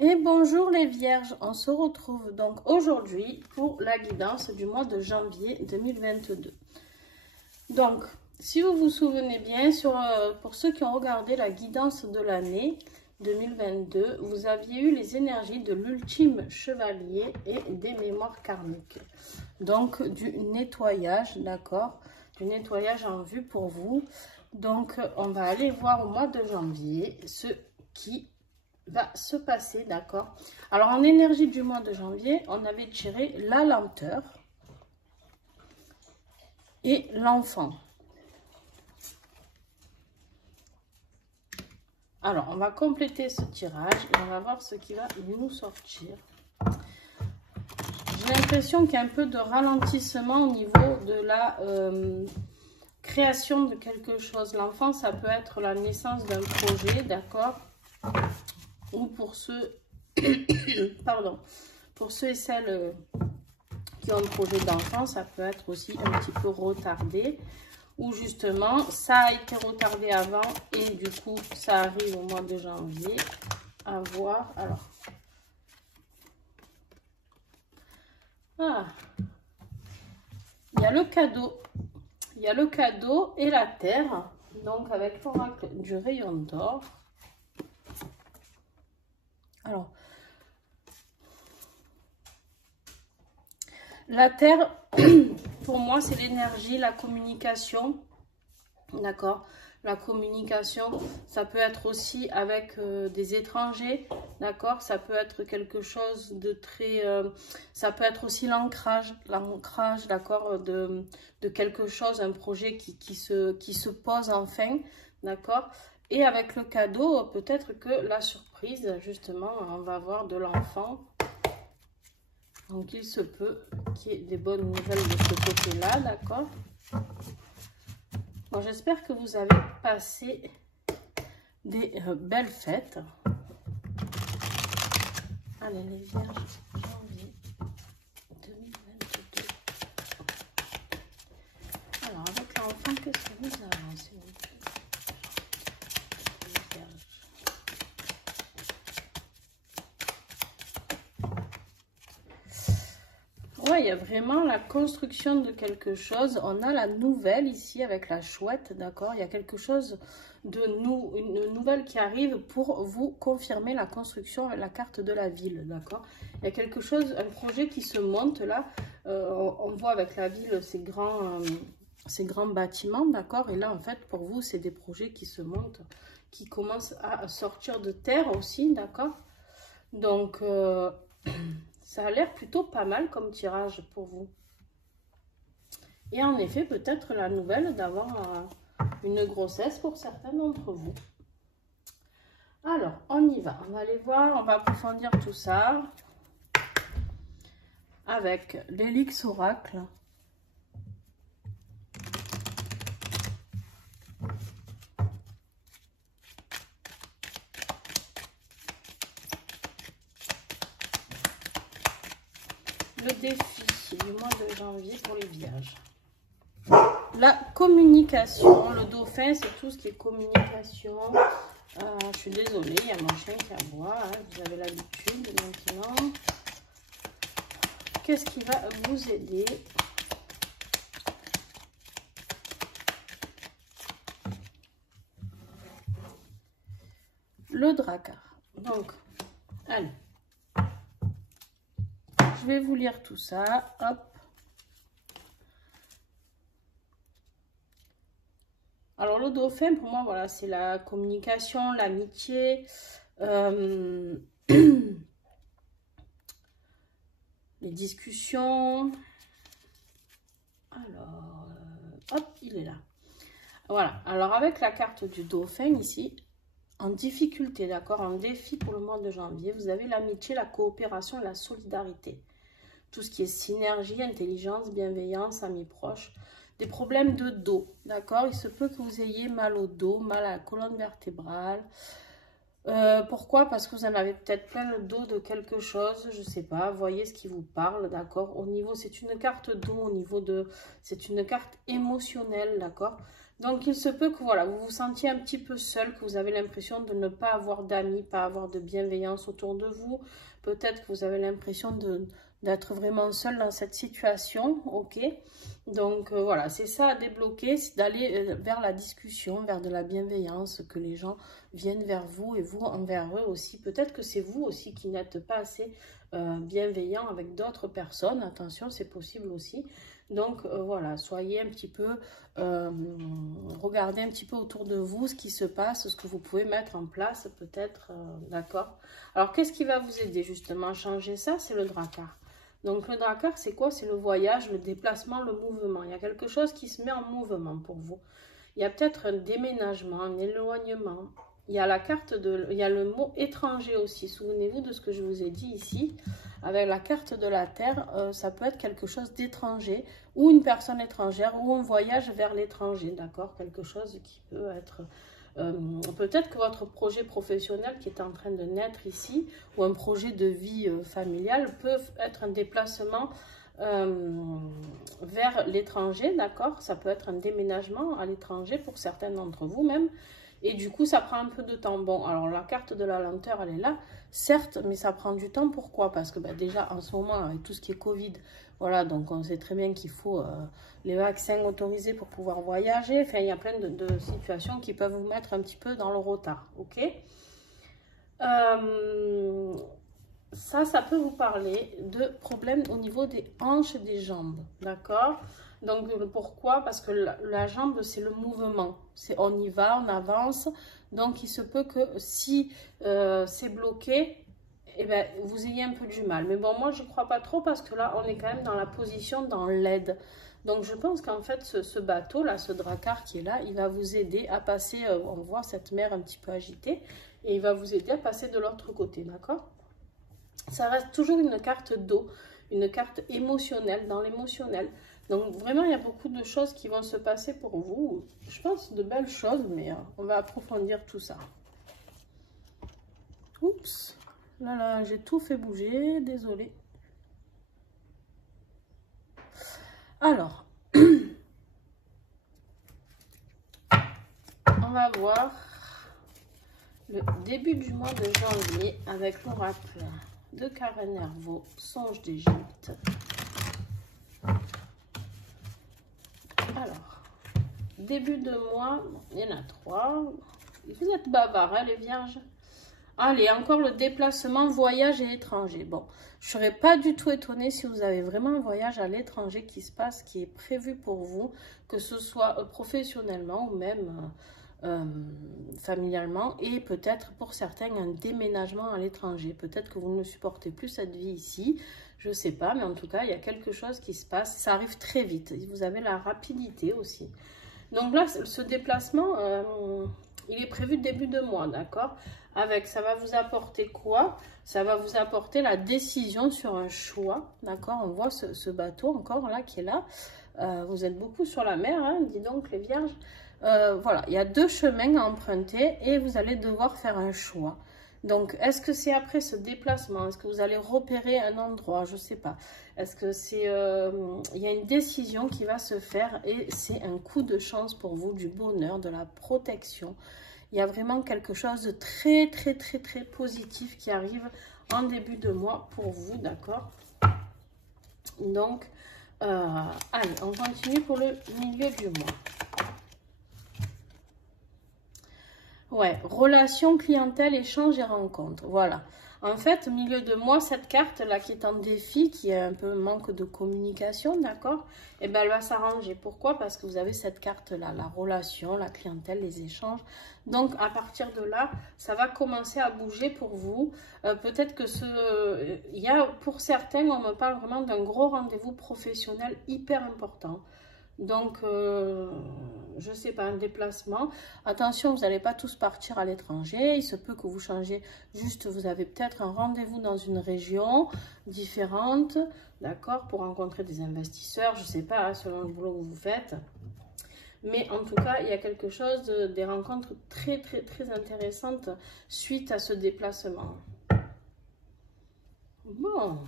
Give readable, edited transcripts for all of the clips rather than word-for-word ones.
Et bonjour les vierges, on se retrouve donc aujourd'hui pour la guidance du mois de janvier 2022. Donc, si vous vous souvenez bien, pour ceux qui ont regardé la guidance de l'année 2022, vous aviez eu les énergies de l'ultime chevalier et des mémoires karmiques. Donc, du nettoyage, d'accord? Du nettoyage en vue pour vous. Donc, on va aller voir au mois de janvier ce qui va se passer, d'accord? Alors, en énergie du mois de janvier, on avait tiré la lenteur et l'enfant. Alors, on va compléter ce tirage et on va voir ce qui va nous sortir. J'ai l'impression qu'il y a un peu de ralentissement au niveau de la création de quelque chose. L'enfant, ça peut être la naissance d'un projet, d'accord? Ou pour ceux, pardon, pour ceux et celles qui ont un projet d'enfant, ça peut être aussi un petit peu retardé. Ou justement, ça a été retardé avant et du coup, ça arrive au mois de janvier. À voir. Alors, il y a le cadeau. Il y a le cadeau et la terre. Donc, avec l'oracle du rayon d'or. Alors, la terre, pour moi, c'est l'énergie, la communication, d'accord? La communication, ça peut être aussi avec des étrangers, d'accord? Ça peut être quelque chose de très... ça peut être aussi l'ancrage, d'accord? De quelque chose, un projet qui se pose enfin, d'accord? Et avec le cadeau, peut-être que la surprise, justement, on va avoir de l'enfant. Donc, il se peut qu'il y ait des bonnes nouvelles de ce côté-là, d'accord? Bon, j'espère que vous avez passé des belles fêtes. Allez, les vierges, janvier 2022. Alors, avec l'enfant, qu'est-ce que nous avons, s'il vous plaît? Les vierges. Ouais, il y a vraiment la construction de quelque chose. On a la nouvelle ici avec la chouette, d'accord? Il y a quelque chose de une nouvelle qui arrive pour vous confirmer la construction avec la carte de la ville, d'accord? Il y a quelque chose, un projet qui se monte là. On voit avec la ville ces grands bâtiments, d'accord? Et là, en fait, pour vous, c'est des projets qui se montent, qui commencent à sortir de terre aussi, d'accord? Donc... ça a l'air plutôt pas mal comme tirage pour vous. Et en effet, peut-être la nouvelle d'avoir une grossesse pour certains d'entre vous. Alors, on y va. On va aller voir, on va approfondir tout ça avec l'Helix Oracle. Le défi du mois de janvier pour les vierges. La communication, le dauphin, c'est tout ce qui est communication. Je suis désolée, il y a mon chien qui aboie, hein, vous avez l'habitude maintenant. Qu'est-ce qui va vous aider? Le drakkar. Donc, allez. Je vais vous lire tout ça. Hop. Alors, le dauphin, pour moi, voilà, c'est la communication, l'amitié, les discussions. Alors, hop, il est là. Voilà. Alors, avec la carte du dauphin ici, en difficulté, d'accord, en défi pour le mois de janvier, vous avez l'amitié, la coopération et la solidarité. Tout ce qui est synergie, intelligence, bienveillance, amis proches. Des problèmes de dos, d'accord? Il se peut que vous ayez mal au dos, mal à la colonne vertébrale. Pourquoi? Parce que vous en avez peut-être plein le dos de quelque chose, je ne sais pas. Voyez ce qui vous parle, d'accord? Au niveau, c'est une carte dos, au niveau de... C'est une carte émotionnelle, d'accord? Donc, il se peut que voilà, vous vous sentiez un petit peu seul, que vous avez l'impression de ne pas avoir d'amis, pas avoir de bienveillance autour de vous. Peut-être que vous avez l'impression d'être vraiment seul dans cette situation, ok? Donc, voilà, c'est ça à débloquer, c'est d'aller vers la discussion, vers de la bienveillance, que les gens viennent vers vous et vous envers eux aussi. Peut-être que c'est vous aussi qui n'êtes pas assez bienveillant avec d'autres personnes. Attention, c'est possible aussi. Donc, voilà, soyez un petit peu, regardez un petit peu autour de vous ce qui se passe, ce que vous pouvez mettre en place peut-être, d'accord? Alors, qu'est-ce qui va vous aider justement à changer ça? C'est le Drakkar. Donc, le Drakkar, c'est quoi? C'est le voyage, le déplacement, le mouvement. Il y a quelque chose qui se met en mouvement pour vous. Il y a peut-être un déménagement, un éloignement. Il y a la carte il y a le mot étranger aussi. Souvenez-vous de ce que je vous ai dit ici. Avec la carte de la Terre, ça peut être quelque chose d'étranger ou une personne étrangère ou un voyage vers l'étranger, d'accord? Quelque chose qui peut être... peut-être que votre projet professionnel qui est en train de naître ici ou un projet de vie familiale peut être un déplacement vers l'étranger, d'accord? Ça peut être un déménagement à l'étranger pour certains d'entre vous même. Et du coup, ça prend un peu de temps. Bon, alors la carte de la lenteur, elle est là, certes, mais ça prend du temps. Pourquoi? Parce que déjà, en ce moment, avec tout ce qui est Covid, voilà, donc on sait très bien qu'il faut les vaccins autorisés pour pouvoir voyager. Enfin, il y a plein de situations qui peuvent vous mettre un petit peu dans le retard, ok? Ça peut vous parler de problèmes au niveau des hanches et des jambes, d'accord? Donc, pourquoi? Parce que la jambe, c'est le mouvement. On y va, on avance. Donc, il se peut que si c'est bloqué, eh ben, vous ayez un peu du mal. Mais bon, moi, je ne crois pas trop parce que là, on est quand même dans la position dans l'aide. Donc, je pense qu'en fait, ce bateau-là, ce Drakkar qui est là, il va vous aider à passer, on voit cette mer un petit peu agitée, et il va vous aider à passer de l'autre côté, d'accord? Ça reste toujours une carte d'eau, une carte émotionnelle, dans l'émotionnel. Donc, vraiment, il y a beaucoup de choses qui vont se passer pour vous. Je pense de belles choses, mais on va approfondir tout ça. Oups, là, j'ai tout fait bouger, désolée. Alors, on va voir le début du mois de janvier avec l'oracle de Karen Nervo, songe d'Égypte. Alors, début de mois, il y en a 3. Vous êtes bavards, hein, les vierges? Allez, encore le déplacement, voyage et étranger. Bon, je ne serais pas du tout étonnée si vous avez vraiment un voyage à l'étranger qui se passe, qui est prévu pour vous, que ce soit professionnellement ou même familialement, et peut-être pour certains un déménagement à l'étranger. Peut-être que vous ne supportez plus cette vie ici, je ne sais pas, mais en tout cas, il y a quelque chose qui se passe. Ça arrive très vite, vous avez la rapidité aussi. Donc là, ce déplacement, il est prévu début de mois, d'accord? Ça va vous apporter quoi? Ça va vous apporter la décision sur un choix, d'accord? On voit ce bateau encore là, qui est là. Vous êtes beaucoup sur la mer, hein, dis donc les vierges. Voilà, il y a 2 chemins à emprunter et vous allez devoir faire un choix. Donc, est-ce que c'est après ce déplacement? Est-ce que vous allez repérer un endroit? Je ne sais pas. Est-ce que c'est... il y a une décision qui va se faire et c'est un coup de chance pour vous, du bonheur, de la protection. Il y a vraiment quelque chose de très, très, très, très positif qui arrive en début de mois pour vous, d'accord? Donc, allez, on continue pour le milieu du mois. Ouais, relation, clientèle, échange et rencontre. Voilà. En fait, au milieu de mois, cette carte-là qui est en défi, qui est un peu manque de communication, d'accord? Eh bien, elle va s'arranger. Pourquoi? Parce que vous avez cette carte-là, la relation, la clientèle, les échanges. Donc, à partir de là, ça va commencer à bouger pour vous. Peut-être que il y a, pour certains, on me parle vraiment d'un gros rendez-vous professionnel hyper important. Donc, je ne sais pas, un déplacement. Attention, vous n'allez pas tous partir à l'étranger. Il se peut que vous changiez juste, vous avez peut-être un rendez-vous dans une région différente, d'accord, pour rencontrer des investisseurs, je ne sais pas, selon le boulot que vous faites. Mais en tout cas, il y a quelque chose, des rencontres très, très, très intéressantes suite à ce déplacement. Bon.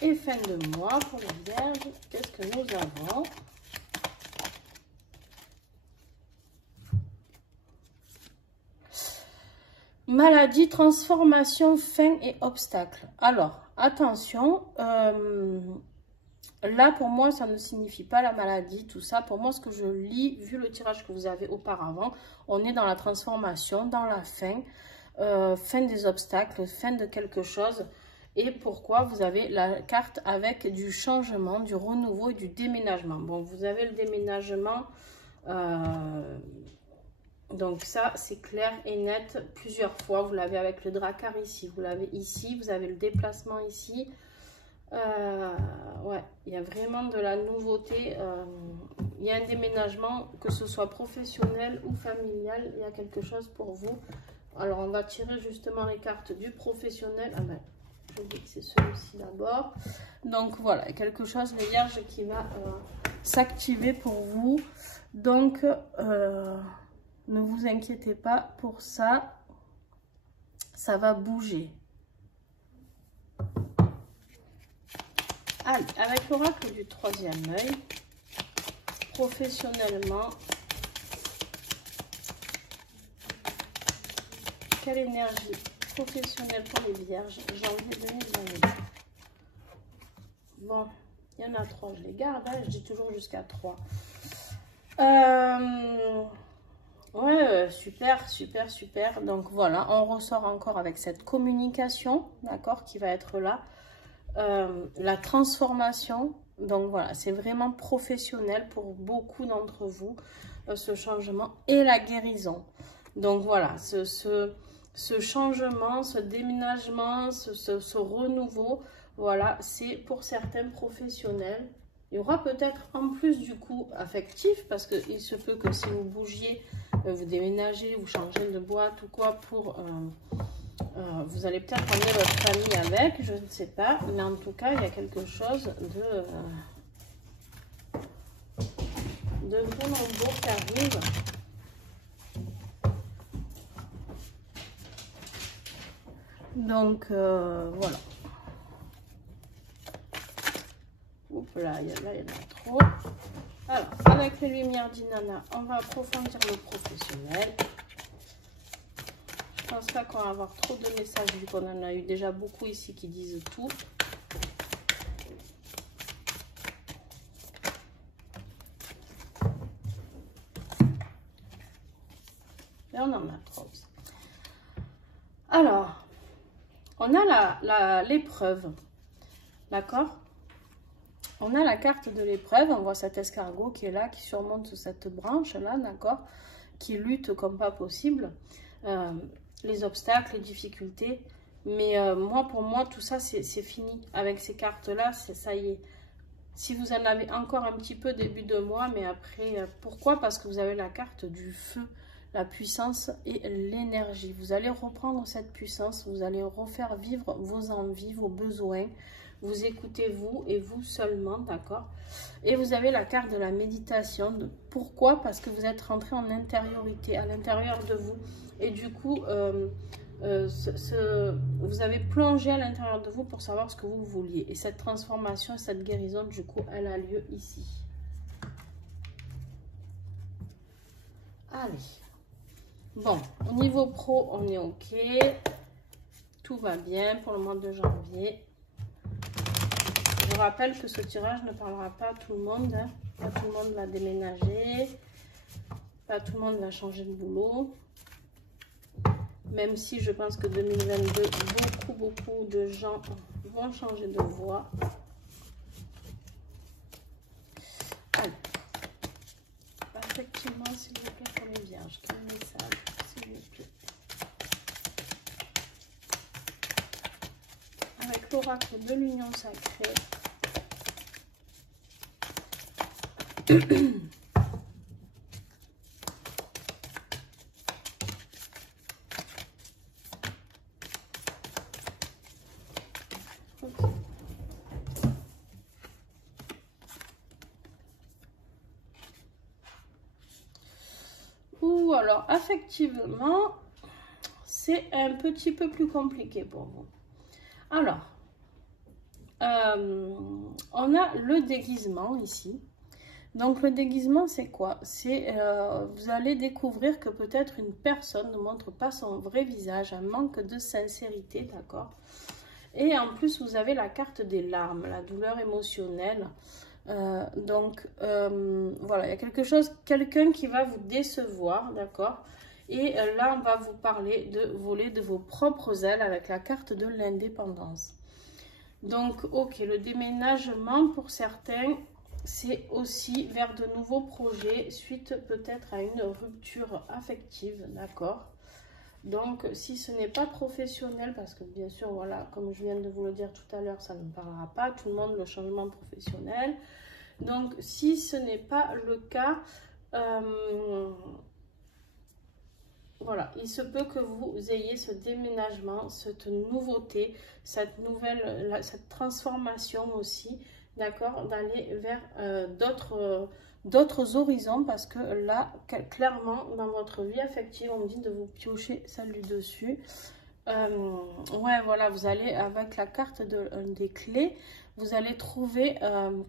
Et fin de mois pour les vierges, qu'est-ce que nous avons? Maladie, transformation, fin et obstacle. Alors, attention, là, pour moi, ça ne signifie pas la maladie, tout ça. Pour moi, ce que je lis, vu le tirage que vous avez auparavant, on est dans la transformation, dans la fin, fin des obstacles, fin de quelque chose. Et pourquoi vous avez la carte avec du changement, du renouveau et du déménagement. Bon, vous avez le déménagement, donc ça, c'est clair et net plusieurs fois. Vous l'avez avec le dracar ici, vous l'avez ici, vous avez le déplacement ici. Ouais, il y a vraiment de la nouveauté. Il y a un déménagement, que ce soit professionnel ou familial, il y a quelque chose pour vous. Alors, on va tirer justement les cartes du professionnel. Ah ben, je dis que c'est celui-ci d'abord. Donc, voilà, quelque chose, les vierges, qui va s'activer pour vous. Donc, ne vous inquiétez pas pour ça. Ça va bouger. Allez, avec l'oracle du troisième œil, professionnellement, quelle énergie professionnelle pour les vierges, janvier 2022. Bon, il y en a 3, je les garde, hein, je dis toujours jusqu'à 3. Ouais, super, super, super. Donc voilà, on ressort encore avec cette communication, d'accord, qui va être là. La transformation, donc voilà, c'est vraiment professionnel pour beaucoup d'entre vous, ce changement, et la guérison. Donc voilà, ce changement, ce déménagement, ce renouveau, voilà, c'est pour certains professionnels. Il y aura peut-être en plus du coup affectif, parce qu'il se peut que si vous bougiez, vous déménagez, vous changez de boîte ou quoi, pour... vous allez peut-être emmener votre famille avec, je ne sais pas, mais en tout cas, il y a quelque chose de vraiment beau qui arrive. Donc, voilà. Oups, là, il y en a trop. Alors, avec les lumières d'Inanna, on va approfondir le professionnel. Je pense pas qu'on va avoir trop de messages vu qu'on en a eu déjà beaucoup ici qui disent tout. Et on en a trop. Alors, on a l'épreuve, d'accord? On a la carte de l'épreuve, on voit cet escargot qui est là, qui surmonte cette branche là, d'accord? Qui lutte comme pas possible. Les obstacles, les difficultés, mais pour moi tout ça c'est fini avec ces cartes là, ça y est. Si vous en avez encore un petit peu début de mois, mais après pourquoi? Parce que vous avez la carte du feu, la puissance et l'énergie. Vous allez reprendre cette puissance, vous allez refaire vivre vos envies, vos besoins, vous écoutez vous et vous seulement, d'accord? Et vous avez la carte de la méditation. Pourquoi? Parce que vous êtes rentré en intériorité, à l'intérieur de vous. Et du coup, vous avez plongé à l'intérieur de vous pour savoir ce que vous vouliez. Et cette transformation, cette guérison, du coup, elle a lieu ici. Allez. Bon, au niveau pro, on est OK. Tout va bien pour le mois de janvier. Je rappelle que ce tirage ne parlera pas à tout le monde. Hein. Pas tout le monde va déménager. Pas tout le monde va changer de boulot. Même si je pense que 2022, beaucoup de gens vont changer de voie. Allez. Effectivement, s'il vous plaît, pour les vierges, quel message, s'il vous plaît. Avec l'oracle de l'union sacrée. Ou alors, effectivement, c'est un petit peu plus compliqué pour vous. Alors, on a le déguisement ici. Donc le déguisement, c'est quoi? C'est vous allez découvrir que peut-être une personne ne montre pas son vrai visage, un manque de sincérité, d'accord? Et en plus, vous avez la carte des larmes, la douleur émotionnelle. Voilà, il y a quelque chose, quelqu'un qui va vous décevoir, d'accord? Et là, on va vous parler de voler de vos propres ailes avec la carte de l'indépendance. Donc, ok, le déménagement pour certains, c'est aussi vers de nouveaux projets, suite peut-être à une rupture affective, d'accord? Donc, si ce n'est pas professionnel, parce que bien sûr, voilà, comme je viens de vous le dire tout à l'heure, ça ne parlera pas tout le monde, le changement professionnel. Donc, si ce n'est pas le cas, voilà, il se peut que vous ayez ce déménagement, cette nouveauté, cette transformation aussi, d'accord, d'aller vers d'autres horizons, parce que là, clairement, dans votre vie affective, on me dit de vous piocher celle du dessus. Ouais, voilà, vous allez, avec la carte des clés, vous allez trouver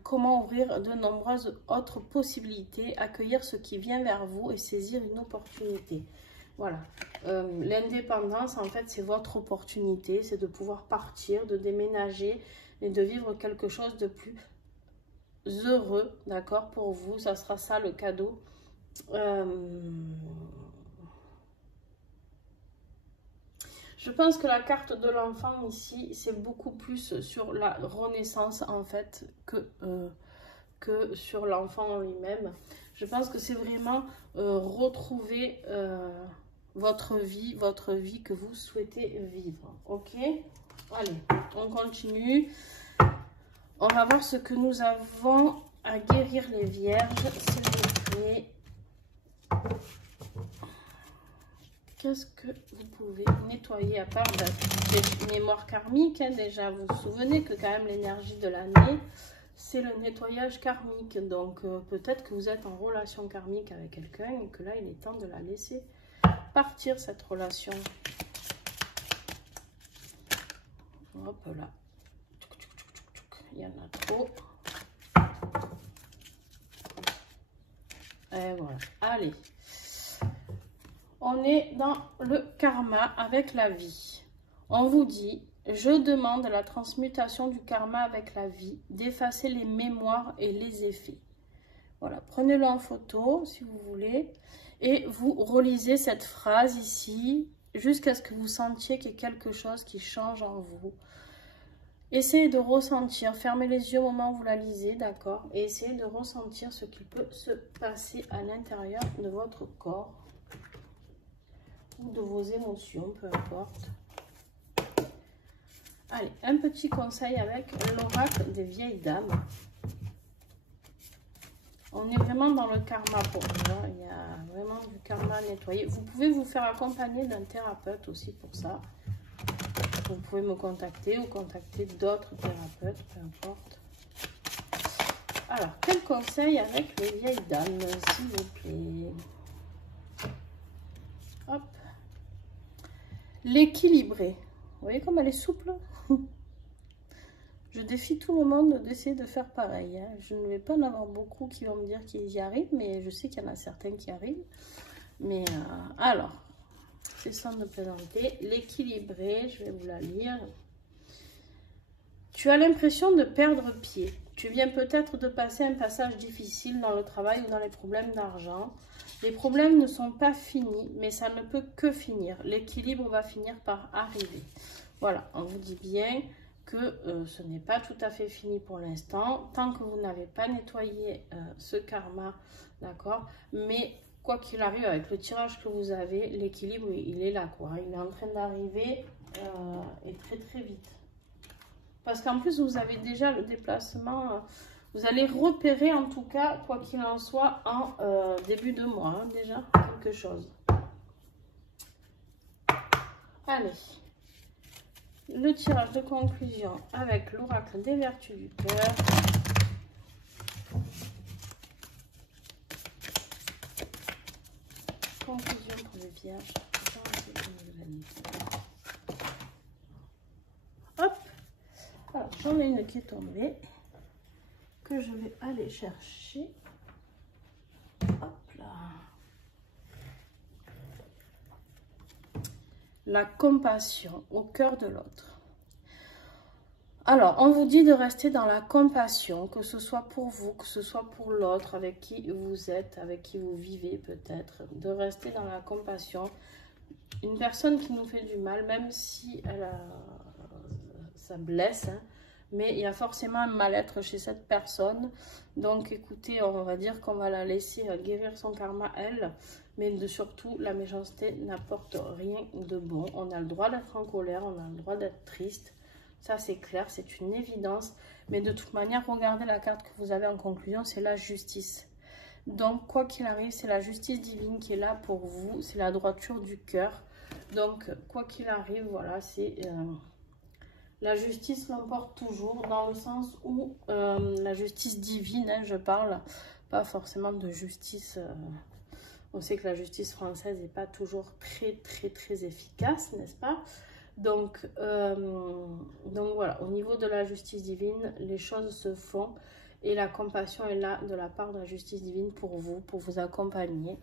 comment ouvrir de nombreuses autres possibilités, accueillir ce qui vient vers vous et saisir une opportunité. Voilà, l'indépendance, en fait, c'est votre opportunité, c'est de pouvoir partir, de déménager et de vivre quelque chose de plus heureux, d'accord, pour vous. Ça sera ça le cadeau. Je pense que la carte de l'enfant ici, c'est beaucoup plus sur la renaissance, en fait, que sur l'enfant en lui-même. Je pense que c'est vraiment retrouver votre vie que vous souhaitez vivre. Ok? Allez, on continue. On va voir ce que nous avons à guérir les vierges, s'il vous plaît. Qu'est-ce que vous pouvez nettoyer à part des mémoires karmiques, hein, déjà, vous vous souvenez que quand même l'énergie de l'année, c'est le nettoyage karmique. Donc peut-être que vous êtes en relation karmique avec quelqu'un et que là, il est temps de la laisser partir, cette relation. Hop là. Il y en a trop. Et voilà. Allez. On est dans le karma avec la vie. On vous dit, je demande la transmutation du karma avec la vie, d'effacer les mémoires et les effets. Voilà, prenez-le en photo si vous voulez. Et vous relisez cette phrase ici, jusqu'à ce que vous sentiez qu'il y ait quelque chose qui change en vous. Essayez de ressentir, fermez les yeux au moment où vous la lisez, d'accord? Et essayez de ressentir ce qui peut se passer à l'intérieur de votre corps. Ou de vos émotions, peu importe. Allez, un petit conseil avec l'oracle des vieilles dames. On est vraiment dans le karma pour vous, hein. Il y a vraiment du karma à nettoyer. Vous pouvez vous faire accompagner d'un thérapeute aussi pour ça. Vous pouvez me contacter ou contacter d'autres thérapeutes, peu importe. Alors, quel conseil avec les vieilles dames, s'il vous plaît? Hop. L'équilibré. Vous voyez comme elle est souple? Je défie tout le monde d'essayer de faire pareil, hein. Je ne vais pas en avoir beaucoup qui vont me dire qu'ils y arrivent, mais je sais qu'il y en a certains qui arrivent. Mais alors, c'est sans de plaisanter. L'équilibré, je vais vous la lire. Tu as l'impression de perdre pied. Tu viens peut-être de passer un passage difficile dans le travail ou dans les problèmes d'argent. Les problèmes ne sont pas finis, mais ça ne peut que finir. L'équilibre va finir par arriver. Voilà, on vous dit bien que ce n'est pas tout à fait fini pour l'instant, tant que vous n'avez pas nettoyé ce karma, d'accord? Mais quoi qu'il arrive, avec le tirage que vous avez, l'équilibre, il est là, quoi. Il est en train d'arriver et très très vite. Parce qu'en plus, vous avez déjà le déplacement, vous allez repérer en tout cas, quoi qu'il en soit, en début de mois, hein, déjà, quelque chose. Allez. Le tirage de conclusion avec l'oracle des vertus du cœur. Conclusion pour les vierges. Hop. Alors, j'en ai une qui est tombée, que je vais aller chercher. la compassion au cœur de l'autre. Alors, on vous dit de rester dans la compassion, que ce soit pour vous, que ce soit pour l'autre avec qui vous êtes, avec qui vous vivez peut-être, de rester dans la compassion. Une personne qui nous fait du mal, même si ça blesse, hein, mais il y a forcément un mal-être chez cette personne. Donc écoutez, on va dire qu'on va la laisser guérir son karma, elle. Mais surtout, la méchanceté n'apporte rien de bon. On a le droit d'être en colère, on a le droit d'être triste. Ça, c'est clair, c'est une évidence. Mais de toute manière, regardez la carte que vous avez en conclusion, c'est la justice. Donc, quoi qu'il arrive, c'est la justice divine qui est là pour vous. C'est la droiture du cœur. Donc, quoi qu'il arrive, voilà, c'est... la justice l'emporte toujours, dans le sens où la justice divine, hein, je parle, pas forcément de justice... on sait que la justice française n'est pas toujours très efficace, n'est-ce pas? Donc voilà, au niveau de la justice divine, les choses se font et la compassion est là de la part de la justice divine pour vous accompagner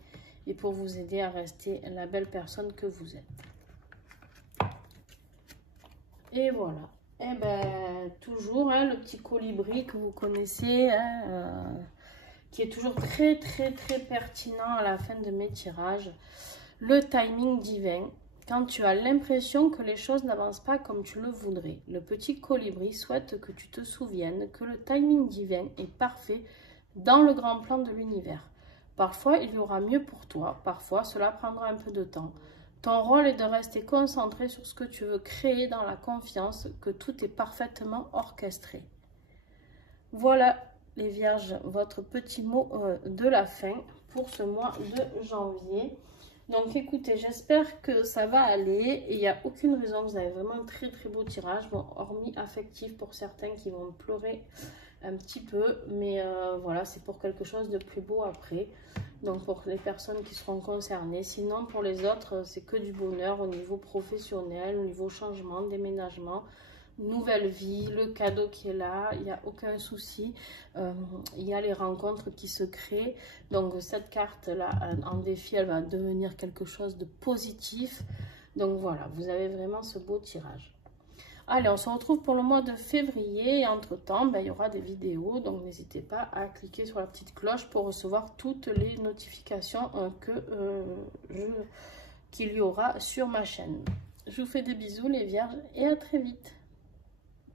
et pour vous aider à rester la belle personne que vous êtes. Et voilà. Et ben toujours hein, le petit colibri que vous connaissez, hein, qui est toujours très pertinent à la fin de mes tirages. Le timing divin. Quand tu as l'impression que les choses n'avancent pas comme tu le voudrais, le petit colibri souhaite que tu te souviennes que le timing divin est parfait dans le grand plan de l'univers. Parfois, il y aura mieux pour toi, parfois cela prendra un peu de temps. Ton rôle est de rester concentré sur ce que tu veux créer dans la confiance que tout est parfaitement orchestré. Voilà les vierges, votre petit mot de la fin pour ce mois de janvier. Donc écoutez, j'espère que ça va aller et il n'y a aucune raison, vous avez vraiment un très beau tirage, bon, hormis affectif pour certains qui vont pleurer un petit peu, mais voilà, c'est pour quelque chose de plus beau après, donc pour les personnes qui seront concernées. Sinon pour les autres, c'est que du bonheur au niveau professionnel, au niveau changement, déménagement, nouvelle vie, le cadeau qui est là, il n'y a aucun souci, il y a les rencontres qui se créent. Donc cette carte là en défi, elle va devenir quelque chose de positif. Donc voilà, vous avez vraiment ce beau tirage. Allez, on se retrouve pour le mois de février et entre temps ben, il y aura des vidéos, donc n'hésitez pas à cliquer sur la petite cloche pour recevoir toutes les notifications qu'il y aura sur ma chaîne. Je vous fais des bisous les vierges et à très vite.